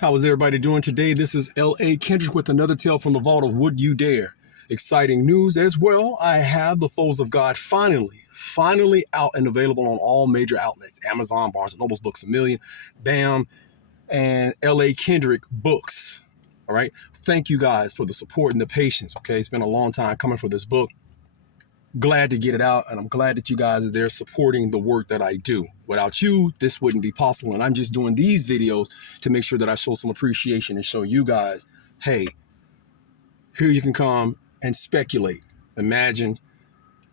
How is everybody doing today? This is L.A.Kendrick with another tale from the vault of Would You Dare. Exciting news as well. I have The Foes of God finally out and available on all major outlets. Amazon, Barnes & Noble's, Books A Million, BAM, and L.A.Kendrick Books. All right. Thank you guys for the support and the patience. Okay. It's been a long time coming for this book. Glad to get it out, and I'm glad that you guys are there supporting the work that I do. Without you, this wouldn't be possible, and I'm just doing these videos to make sure that I show some appreciation and show you guys, hey, here you can come and speculate, imagine,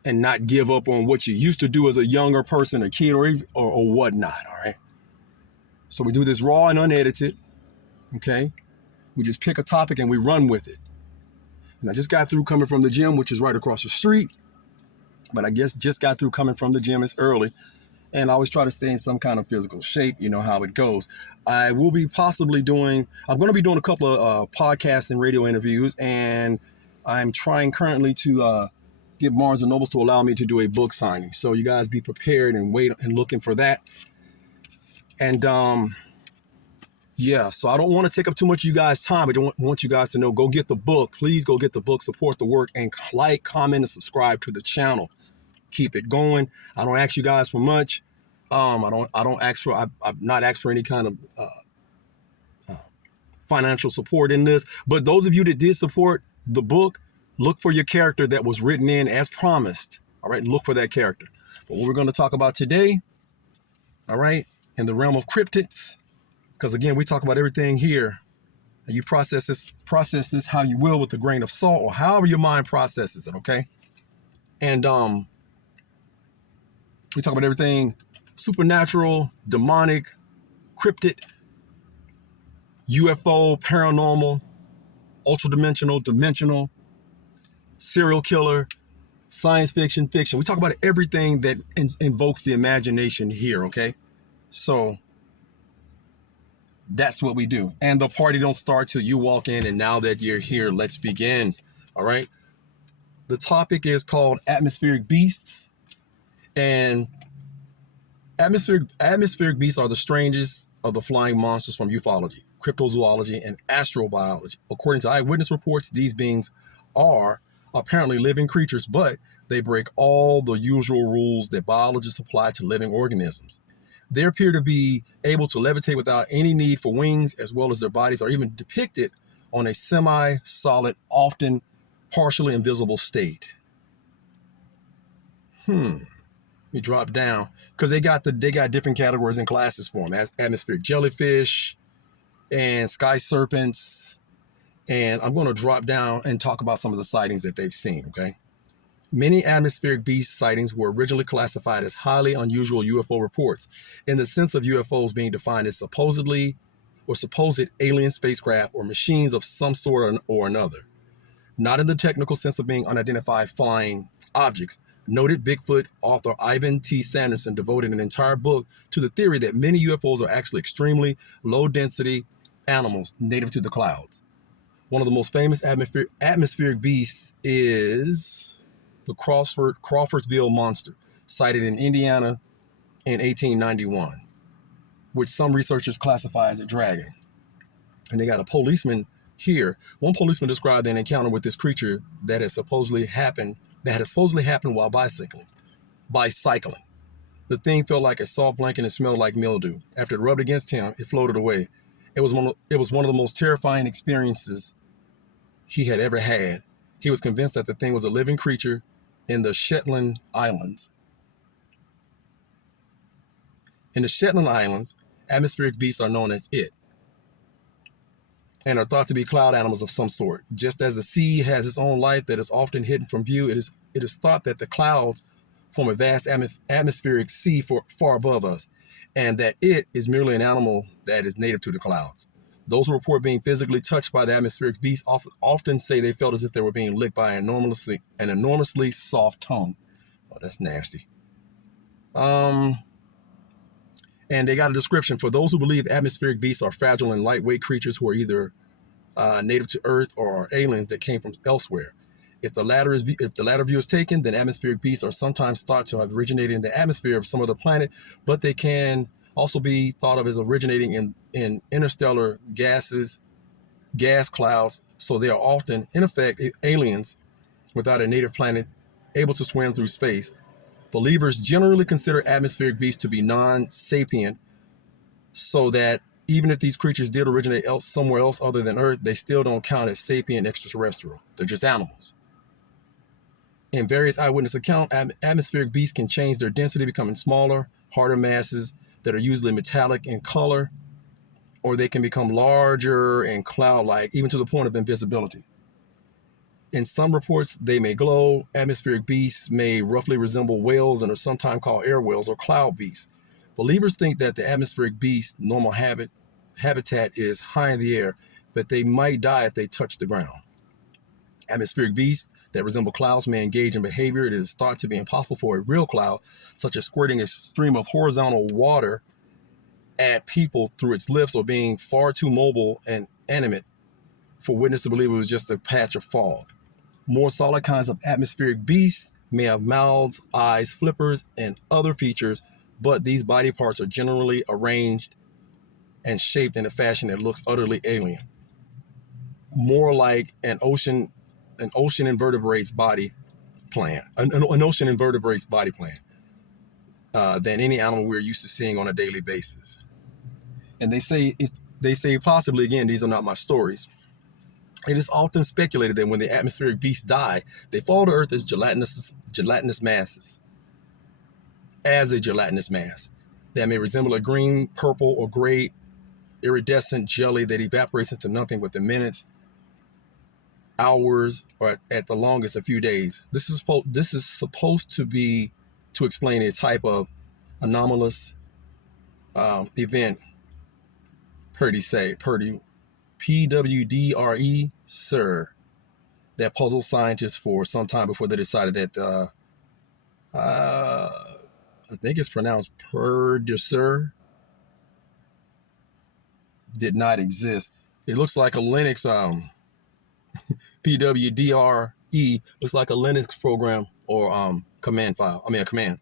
and not give up on what you used to do as a younger person, a kid, or whatnot, all right? So we do this raw and unedited, okay? We just pick a topic and we run with it. And I just got through coming from the gym, which is right across the street. But I guess just got through coming from the gym. It's early. And I always try to stay in some kind of physical shape. You know how it goes. I'm going to be doing a couple of podcast and radio interviews. And I'm trying currently to get Barnes & Noble to allow me to do a book signing. So you guys be prepared and wait and looking for that. And yeah, so I don't want to take up too much of you guys' time. I don't want you guys to know, go get the book. Please go get the book, support the work, and like, comment, and subscribe to the channel. Keep it going. I don't ask you guys for much. I've not asked for any kind of financial support in this. But those of you that did support the book, look for your character that was written in as promised. All right, look for that character. But what we're going to talk about today, all right, in the realm of cryptids, because again, we talk about everything here. And you process this how you will, with a grain of salt, or however your mind processes it, okay? And we talk about everything supernatural, demonic, cryptid, UFO, paranormal, dimensional, serial killer, science fiction, fiction. We talk about everything that invokes the imagination here, okay? So that's what we do. And the party don't start till you walk in, and now that you're here, let's begin, all right? The topic is called atmospheric beasts. And atmospheric beasts are the strangest of the flying monsters from ufology, cryptozoology, and astrobiology. According to eyewitness reports, these beings are apparently living creatures, but they break all the usual rules that biologists apply to living organisms. They appear to be able to levitate without any need for wings, as well as their bodies are even depicted on a semi-solid, often partially invisible state. We drop down because they got different categories and classes for them: atmospheric jellyfish and sky serpents. And I'm going to drop down and talk about some of the sightings that they've seen. Okay, many atmospheric beast sightings were originally classified as highly unusual UFO reports, in the sense of UFOs being defined as supposed alien spacecraft or machines of some sort or another, not in the technical sense of being unidentified flying objects. Noted Bigfoot author Ivan T. Sanderson devoted an entire book to the theory that many UFOs are actually extremely low-density animals native to the clouds. One of the most famous atmospheric beasts is the Crawfordsville monster, sighted in Indiana in 1891, which some researchers classify as a dragon. And they got a policeman here. One policeman described an encounter with this creature that had supposedly happened while bicycling. The thing felt like a soft blanket and smelled like mildew. After it rubbed against him, it floated away. It was one of the most terrifying experiences he had ever had. He was convinced that the thing was a living creature in the Shetland Islands. In the Shetland Islands, atmospheric beasts are known as it, and are thought to be cloud animals of some sort. Just as the sea has its own life that is often hidden from view, it is thought that the clouds form a vast atmospheric sea far above us, and that it is merely an animal that is native to the clouds. Those who report being physically touched by the atmospheric beast often say they felt as if they were being licked by an enormously soft tongue. Oh, that's nasty. And they got a description: for those who believe atmospheric beasts are fragile and lightweight creatures who are either native to Earth or aliens that came from elsewhere. If the latter view is taken, then atmospheric beasts are sometimes thought to have originated in the atmosphere of some other planet, but they can also be thought of as originating in interstellar gas clouds, so they are often, in effect, aliens without a native planet able to swim through space. Believers generally consider atmospheric beasts to be non-sapient, so that even if these creatures did originate somewhere else other than Earth, they still don't count as sapient extraterrestrial. They're just animals. In various eyewitness accounts, atmospheric beasts can change their density, becoming smaller, harder masses that are usually metallic in color, or they can become larger and cloud-like, even to the point of invisibility. In some reports, they may glow. Atmospheric beasts may roughly resemble whales and are sometimes called air whales or cloud beasts. Believers think that the atmospheric beast's normal habitat is high in the air, but they might die if they touch the ground. Atmospheric beasts that resemble clouds may engage in behavior it is thought to be impossible for a real cloud, such as squirting a stream of horizontal water at people through its lips, or being far too mobile and animate for witness to believe it was just a patch of fog. More solid kinds of atmospheric beasts may have mouths, eyes, flippers, and other features, but these body parts are generally arranged and shaped in a fashion that looks utterly alien, more like an ocean invertebrate's body plan, an ocean invertebrate's body plan, than any animal we're used to seeing on a daily basis. And they say possibly, again, these are not my stories. It is often speculated that when the atmospheric beasts die, they fall to Earth as gelatinous masses, as a gelatinous mass that may resemble a green, purple, or gray iridescent jelly that evaporates into nothing within minutes, hours, or at the longest a few days. This is supposed to be to explain a type of anomalous event, Purdy, PWDRE, sir, that puzzled scientists for some time before they decided that I think it's pronounced Purducer, did not exist. It looks like a Linux PWDRE looks like a Linux program or command file. I mean a command.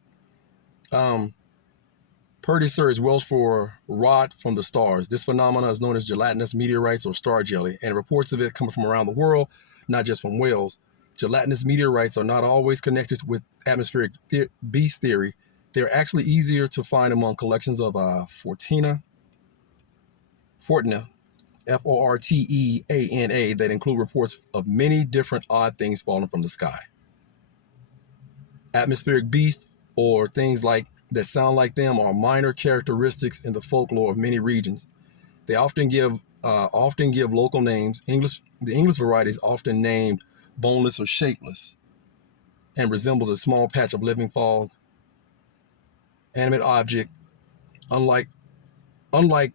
Purducer is Welsh for rot from the stars. This phenomenon is known as gelatinous meteorites or star jelly, and reports of it coming from around the world, not just from Wales. Gelatinous meteorites are not always connected with atmospheric beast theory. They're actually easier to find among collections of Fortuna, Fortuna, that include reports of many different odd things falling from the sky. Atmospheric beasts, or things like that sound like them, are minor characteristics in the folklore of many regions. They often give local names. The English variety is often named boneless or shapeless, and resembles a small patch of living fog, animate object. Unlike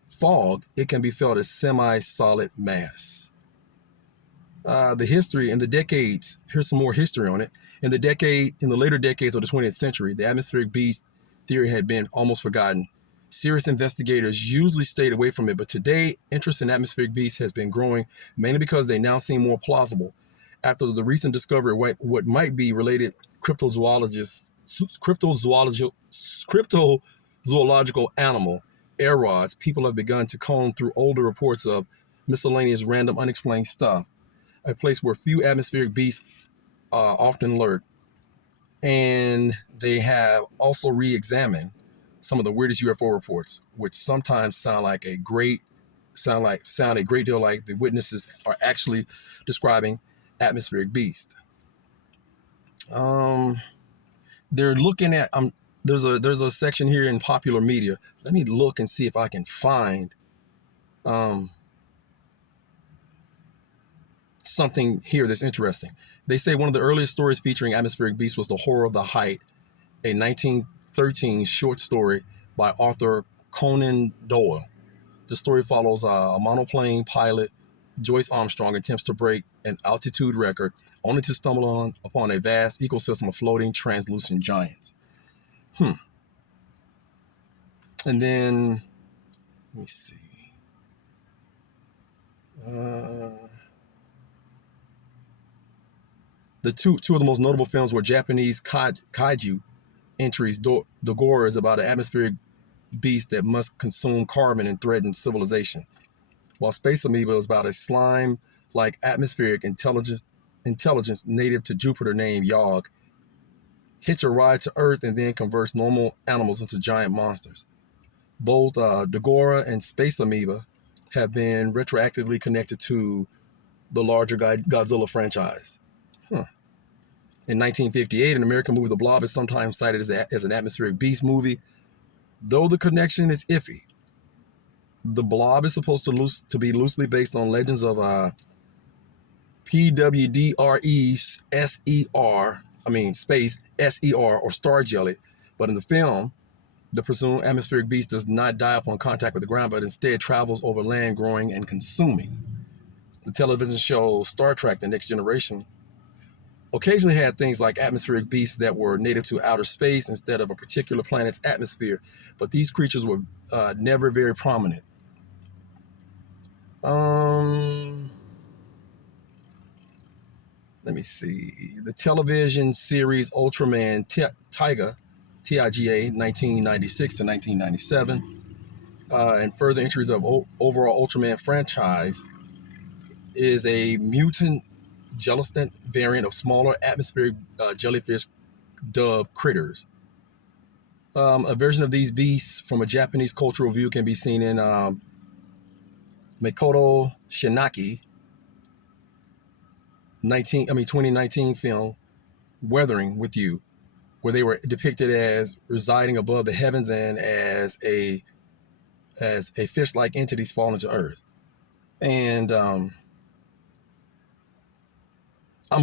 fog, it can be felt as semi-solid mass. The history in the decades, here's some more history on it. In the later decades of the 20th century, the atmospheric beast theory had been almost forgotten. Serious investigators usually stayed away from it, but today, interest in atmospheric beasts has been growing, mainly because they now seem more plausible. After the recent discovery of what might be related cryptozoological animal, air rods, people have begun to comb through older reports of miscellaneous random unexplained stuff, a place where few atmospheric beasts often lurk. And they have also re-examined some of the weirdest UFO reports, which sometimes sound a great deal like the witnesses are actually describing atmospheric beasts. They're looking at there's a section here in popular media. Let me look and see if I can find something here that's interesting. They say one of the earliest stories featuring atmospheric beasts was The Horror of the Height, a 1913 short story by author Conan Doyle. The story follows a monoplane pilot, Joyce Armstrong, attempts to break an altitude record, only to stumble upon a vast ecosystem of floating, translucent giants. And then, let me see. The two of the most notable films were Japanese kaiju entries. The Gore is about an atmospheric beast that must consume carbon and threaten civilization, while space amoeba is about a slime-like atmospheric intelligence native to Jupiter named Yog, hitch a ride to Earth and then converts normal animals into giant monsters. Both Dagora and space amoeba have been retroactively connected to the larger Godzilla franchise. In 1958, an American movie, The Blob, is sometimes cited as an atmospheric beast movie, though the connection is iffy. The Blob is supposed to be loosely based on legends of space SER, or star jelly, but in the film, the presumed atmospheric beast does not die upon contact with the ground, but instead travels over land, growing and consuming. The television show Star Trek: The Next Generation occasionally had things like atmospheric beasts that were native to outer space instead of a particular planet's atmosphere, but these creatures were never very prominent. Let me see. The television series Ultraman Tiga, TIGA, 1996 to 1997, and further entries of overall Ultraman franchise, is a mutant gelatin variant of smaller atmospheric jellyfish dubbed critters. A version of these beasts from a Japanese cultural view can be seen in Makoto Shinaki 2019 film Weathering with You, where they were depicted as residing above the heavens and as a fish-like entities falling to Earth. And I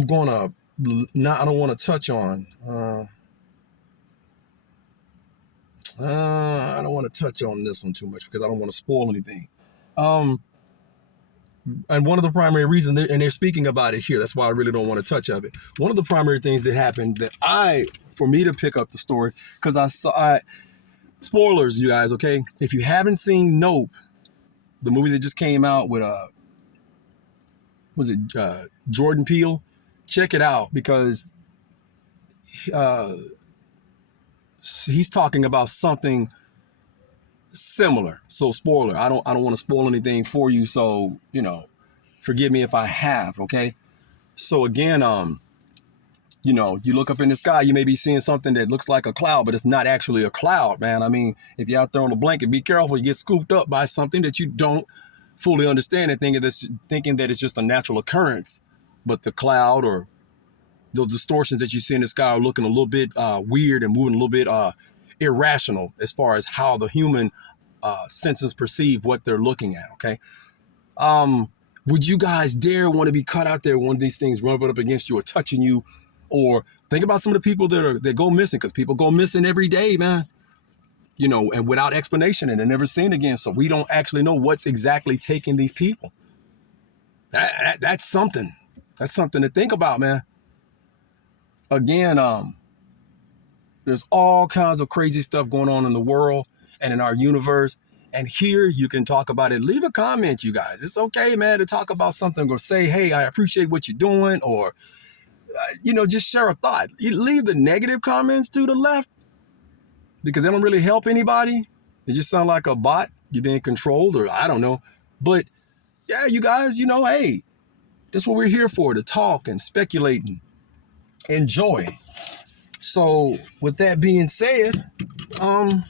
don't want to touch on. I don't want to touch on this one too much because I don't want to spoil anything. And one of the primary reasons, and they're speaking about it here, that's why I really don't want to touch on it. One of the primary things that happened for me to pick up the story, because spoilers, you guys, okay? If you haven't seen Nope, the movie that just came out with, Jordan Peele, check it out, because he's talking about something similar. So spoiler, I don't want to spoil anything for you, so forgive me if I have, okay? So again, you look up in the sky, you may be seeing something that looks like a cloud, but it's not actually a cloud, man. I mean, if you're out there on a blanket, be careful, you get scooped up by something that you don't fully understand and thinking that it's just a natural occurrence. But the cloud or those distortions that you see in the sky are looking a little bit weird and moving a little bit irrational as far as how the human senses perceive what they're looking at, okay? Would you guys dare want to be caught out there, one of these things rubbing up against you or touching you? Or think about some of the people that go missing, because people go missing every day, man. And without explanation, and they're never seen again. So we don't actually know what's exactly taking these people. That's something. That's something to think about, man. Again, there's all kinds of crazy stuff going on in the world and in our universe. And here you can talk about it. Leave a comment, you guys. It's okay, man, to talk about something or say, hey, I appreciate what you're doing, or, just share a thought. You leave the negative comments to the left because they don't really help anybody. It just sound like a bot. You're being controlled, or I don't know. But yeah, you guys, hey, that's what we're here for, to talk and speculate and enjoy. So with that being said, I'm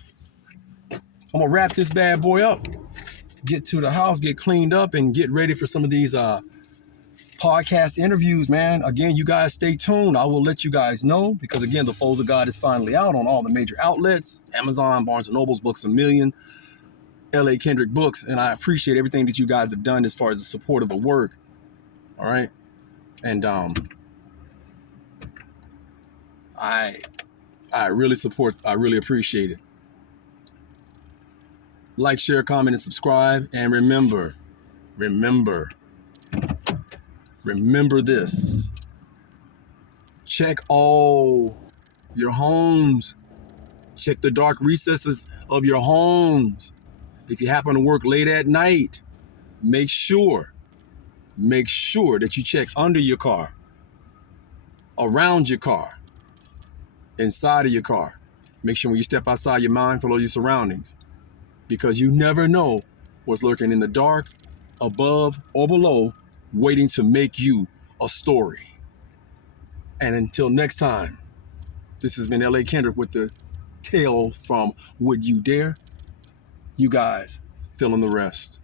gonna wrap this bad boy up, get to the house, get cleaned up, and get ready for some of these podcast interviews, man. Again, you guys stay tuned. I will let you guys know, because again, The Foes of God is finally out on all the major outlets: Amazon, Barnes & Noble's, Books A Million, L.A.Kendrick Books. And I appreciate everything that you guys have done as far as the support of the work. All right. And I really appreciate it. Like, share, comment, and subscribe. And remember this. Check all your homes. Check the dark recesses of your homes. If you happen to work late at night, make sure that you check under your car, around your car, inside of your car. Make sure when you step outside, you're mindful of your surroundings. because you never know what's lurking in the dark, above or below, waiting to make you a story. And until next time, this has been L.A.Kendrick with the tale from Would You Dare? You guys fill in the rest.